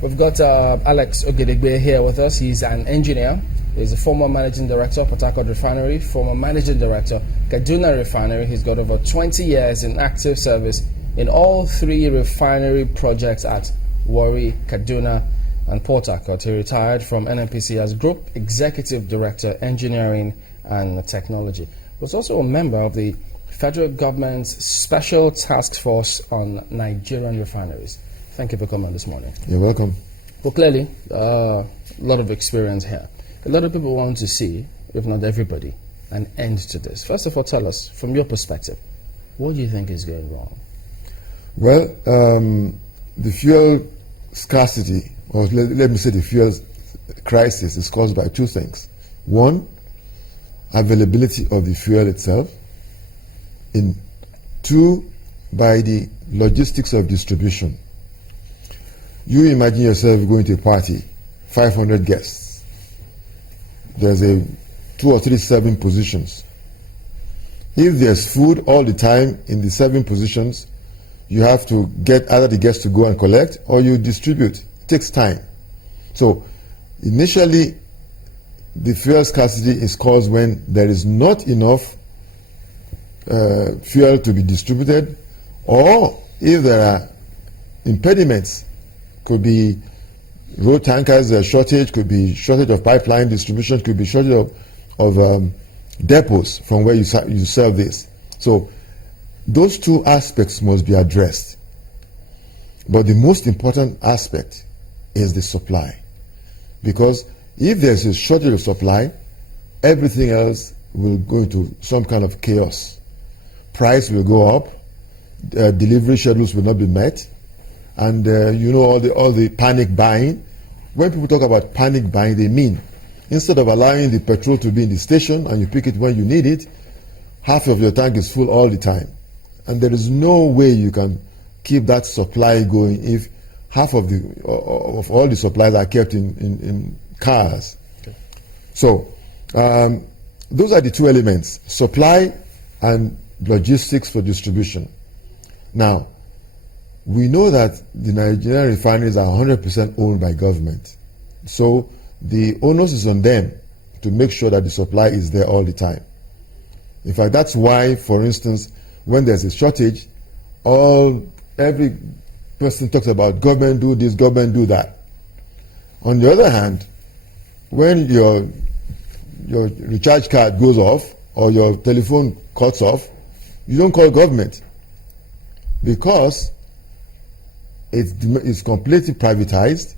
We've got Alex Ogedegbe here with us. He's an engineer. He's a former managing director of Pt.1 Refinery, former managing director, Kaduna Refinery. He's got over 20 years in active service in all three refinery projects at Warri, Kaduna, and Port Harcourt. He retired from NNPC as Group Executive Director, Engineering and Technology. He was also a member of the federal government's Special Task Force on Nigerian Refineries. Thank you for coming this morning. You're welcome. Well, clearly, a lot of experience here. A lot of people want to see, if not everybody, an end to this. First of all, tell us, from your perspective, what do you think is going wrong? Well, the fuel scarcity, or let me say the fuel crisis, is caused by two things. One, availability of the fuel itself. And two, by the logistics of distribution. You imagine yourself going to a party, 500 guests. There's 2 or 3 serving positions. If there's food all the time in the serving positions, you have to get either the guests to go and collect or you distribute. It takes time. So initially, the fuel scarcity is caused when there is not enough fuel to be distributed, or if there are impediments. Could be road tankers shortage, could be shortage of pipeline distribution, could be shortage of depots from where you serve this. So those two aspects must be addressed. But the most important aspect is the supply. Because if there's a shortage of supply, everything else will go into some kind of chaos. Price will go up, delivery schedules will not be met, and all the panic buying. When people talk about panic buying, they mean instead of allowing the petrol to be in the station and you pick it when you need it, half of your tank is full all the time. And there is no way you can keep that supply going if half of all the supplies are kept in cars. Okay. So those are the two elements, supply and logistics for distribution. Now, we know that the Nigerian refineries are 100% owned by government. So the onus is on them to make sure that the supply is there all the time. In fact, that's why, for instance, when there's a shortage, every person talks about government do this, government do that. On the other hand, when your recharge card goes off or your telephone cuts off, you don't call government because it's completely privatized,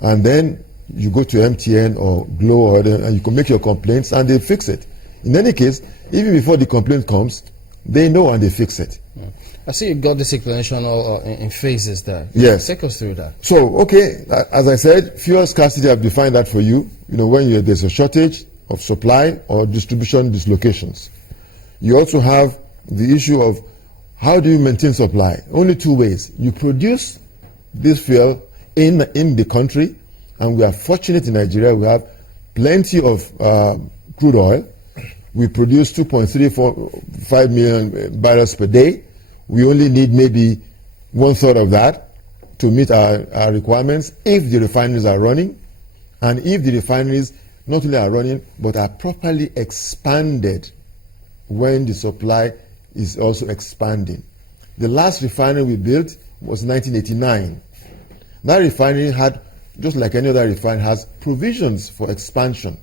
and then you go to MTN or Glo and you can make your complaints and they fix it. In any case, even before the complaint comes, they know and they fix it. Yeah. I see you got this explanation in phases there. Yes. Take us through that. So, okay, as I said, fuel scarcity, I've defined that for you. When there's a shortage of supply or distribution dislocations. You also have the issue of how do you maintain supply? Only two ways. You produce this fuel in the country, and we are fortunate in Nigeria. We have plenty of crude oil. We produce 2.345 million barrels per day. We only need maybe 1/3 of that to meet our requirements if the refineries are running, and if the refineries not only are running but are properly expanded when the supply is also expanding. The last refinery we built was 1989. That refinery had, just like any other refinery, has provisions for expansion.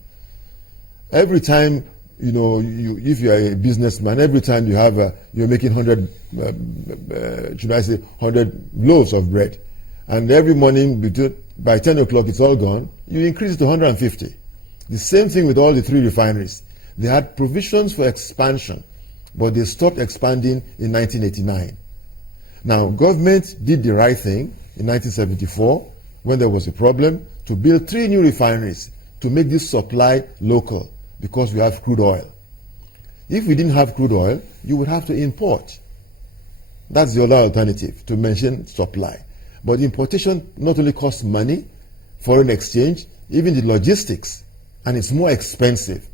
Every time, if you are a businessman, every time you're making 100 loaves of bread, and every morning by 10 o'clock it's all gone, you increase it to 150. The same thing with all the three refineries. They had provisions for expansion, but they stopped expanding in 1989. Now, government did the right thing in 1974 when there was a problem to build 3 new refineries to make this supply local because we have crude oil. If we didn't have crude oil, you would have to import. That's the other alternative, to mention supply. But importation not only costs money, foreign exchange, even the logistics, and it's more expensive.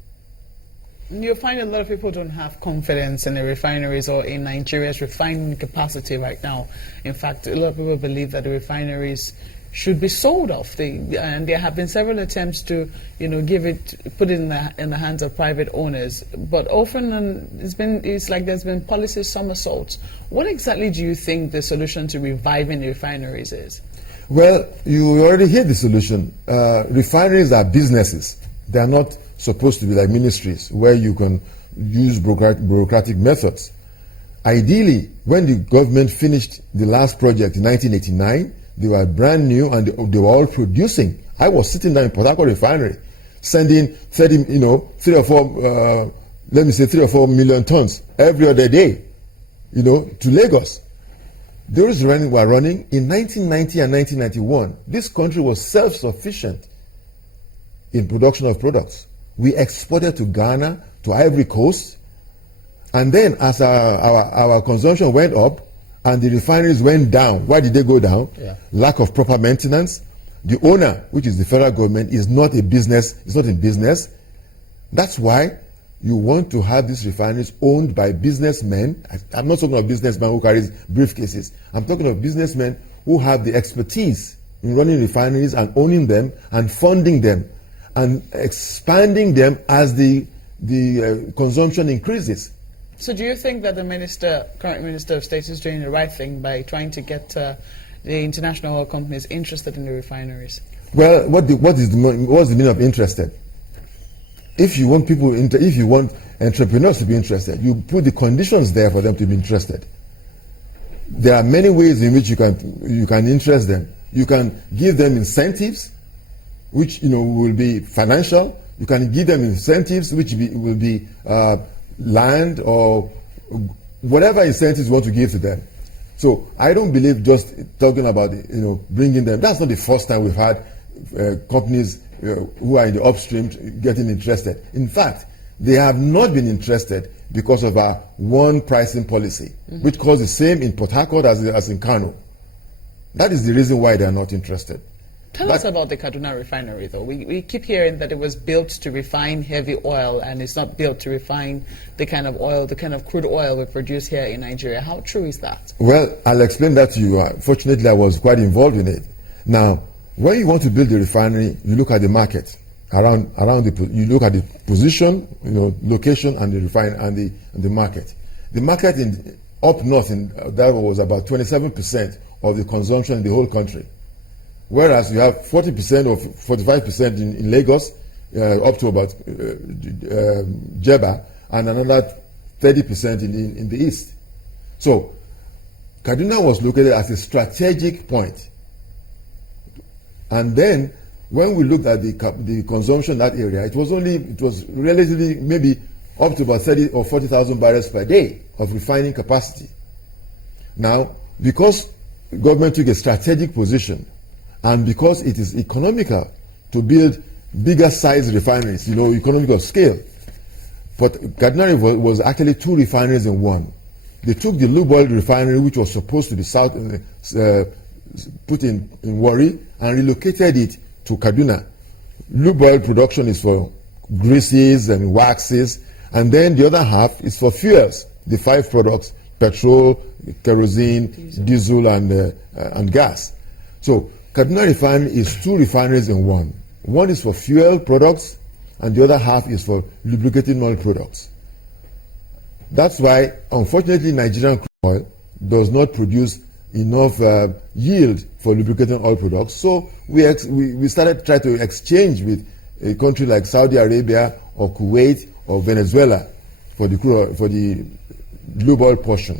You find a lot of people don't have confidence in the refineries or in Nigeria's refining capacity right now. In fact, a lot of people believe that the refineries should be sold off. And there have been several attempts to, put it in the hands of private owners. But often it's like there's been policy somersaults. What exactly do you think the solution to reviving the refineries is? Well, you already hear the solution. Refineries are businesses. They are not supposed to be like ministries where you can use bureaucratic methods. Ideally, when the government finished the last project in 1989, they were brand new and they were all producing. I was sitting down in Port Harcourt Refinery, sending 3 or 4 million tons every other day, to Lagos. Those were running in 1990 and 1991. This country was self-sufficient in production of products. We exported to Ghana, to Ivory Coast, and then as our consumption went up and the refineries went down, why did they go down? Yeah. Lack of proper maintenance. The owner, which is the federal government, is not in business. That's why you want to have these refineries owned by businessmen. I'm not talking of businessmen who carry briefcases. I'm talking of businessmen who have the expertise in running refineries and owning them and funding them and expanding them as the consumption increases. So do you think that the current Minister of State is doing the right thing by trying to get the international oil companies interested in the refineries? Well, what's the meaning of interested? If you want if you want entrepreneurs to be interested, you put the conditions there for them to be interested. There are many ways in which you can interest them. You can give them incentives, which will be financial. You can give them incentives, which will be land or whatever incentives you want to give to them. So I don't believe just talking about bringing them. That's not the first time we've had companies who are in the upstream getting interested. In fact, they have not been interested because of our one pricing policy, which caused the same in Port Harcourt as in Kano. That is the reason why they are not interested. Tell us about the Kaduna refinery, though. We keep hearing that it was built to refine heavy oil, and it's not built to refine the kind of oil, the kind of crude oil we produce here in Nigeria. How true is that? Well, I'll explain that to you. Fortunately, I was quite involved in it. Now, when you want to build a refinery, you look at the market you look at the position, location, and the market. The market up north that was about 27% of the consumption in the whole country. Whereas you have 40% or 45% in Lagos, up to about Jeba, and another 30% in the east. So Kaduna was located as a strategic point. And then when we looked at the consumption in that area, it was relatively maybe up to about 30 or 40,000 barrels per day of refining capacity. Now, because the government took a strategic position, and because it is economical to build bigger size refineries, economic of scale, but Kaduna was actually 2 refineries in one. They took the lube oil refinery, which was supposed to be put in Warri, and relocated it to Kaduna. Lube oil production is for greases and waxes, and then the other half is for fuels, the 5 products: petrol, kerosene, diesel and gas. So Kaduna refinery is 2 refineries in one. One is for fuel products, and the other half is for lubricating oil products. That's why, unfortunately, Nigerian crude oil does not produce enough yield for lubricating oil products. So we started trying to exchange with a country like Saudi Arabia or Kuwait or Venezuela for the lube oil portion.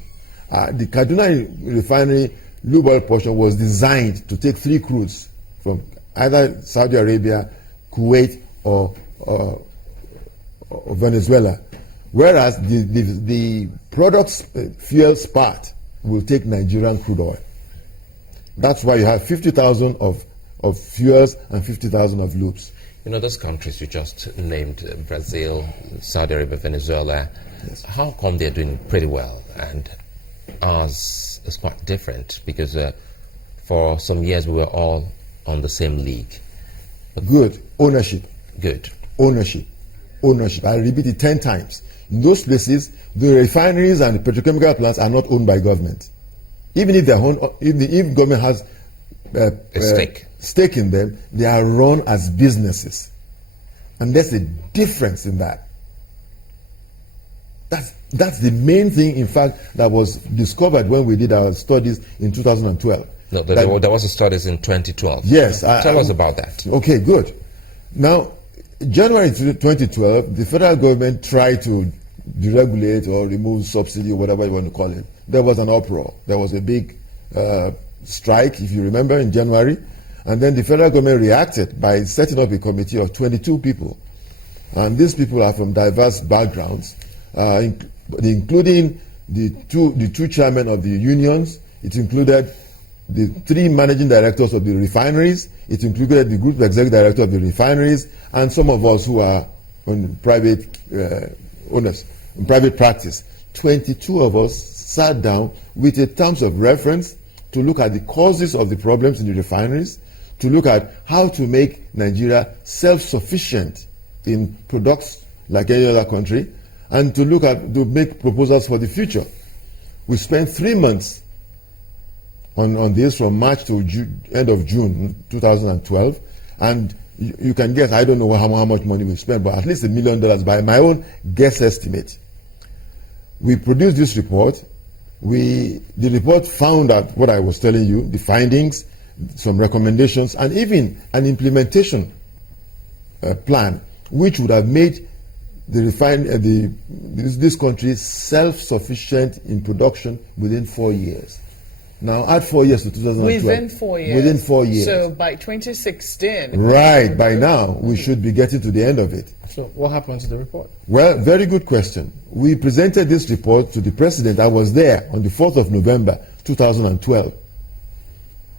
The Kaduna refinery lube oil portion was designed to take 3 crudes from either Saudi Arabia, Kuwait, or Venezuela, whereas the products fuels part will take Nigerian crude oil. That's why you have 50,000 of fuels and 50,000 of lubes. Those countries you just named, Brazil, Saudi Arabia, Venezuela, yes. How come they're doing pretty well and ours is quite different? Because for some years we were all on the same league. But good. Ownership. Good. Ownership. I repeat it 10 times. In those places, the refineries and the petrochemical plants are not owned by government. Even if they're owned, if government has stake in them, they are run as businesses. And there's a difference in that. That's the main thing, in fact, that was discovered when we did our studies in 2012. No, there was a studies in 2012. Yes. Tell us about that. Okay, good. Now, January 2012, the federal government tried to deregulate or remove subsidy or whatever you want to call it. There was an uproar. There was a big strike, if you remember, in January. And then the federal government reacted by setting up a committee of 22 people. And these people are from diverse backgrounds, including the two chairmen of the unions. It included the 3 managing directors of the refineries. It included the group executive director of the refineries, and some of us who are on private owners, in private practice. 22 of us sat down with a terms of reference to look at the causes of the problems in the refineries, to look at how to make Nigeria self-sufficient in products like any other country, and to make proposals for the future. We spent 3 months on this, from March to end of June 2012, and you can guess, I don't know how much money we spent, but at least $1 million by my own guess estimate. We produced this report. The report found out what I was telling you, the findings, some recommendations, and even an implementation plan, which would have made this country self-sufficient in production within 4 years. Now, add 4 years to 2012. Within 4 years. Within 4 years. So by 2016. Right, by now, we should be getting to the end of it. So what happened to the report? Well, very good question. We presented this report to the president. I was there on the 4th of November, 2012,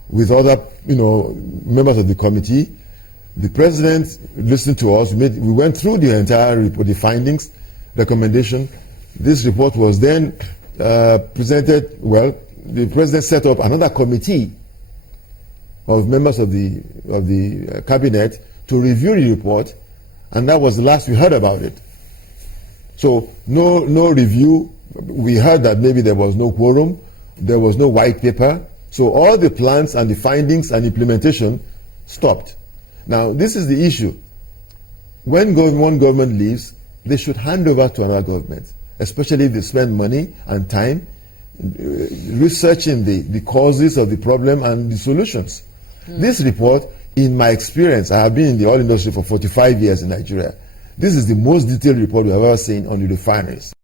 with other, members of the committee. The president listened to us. We went through the entire report, the findings, recommendation. This report was then presented. Well, the president set up another committee of members of the cabinet to review the report, and that was the last we heard about it. So no review. We heard that maybe there was no quorum, there was no white paper. So all the plans and the findings and implementation stopped. Now, this is the issue. When one government leaves, they should hand over to another government, especially if they spend money and time researching the causes of the problem and the solutions. This report, in my experience, I have been in the oil industry for 45 years in Nigeria. This is the most detailed report we have ever seen on the refineries.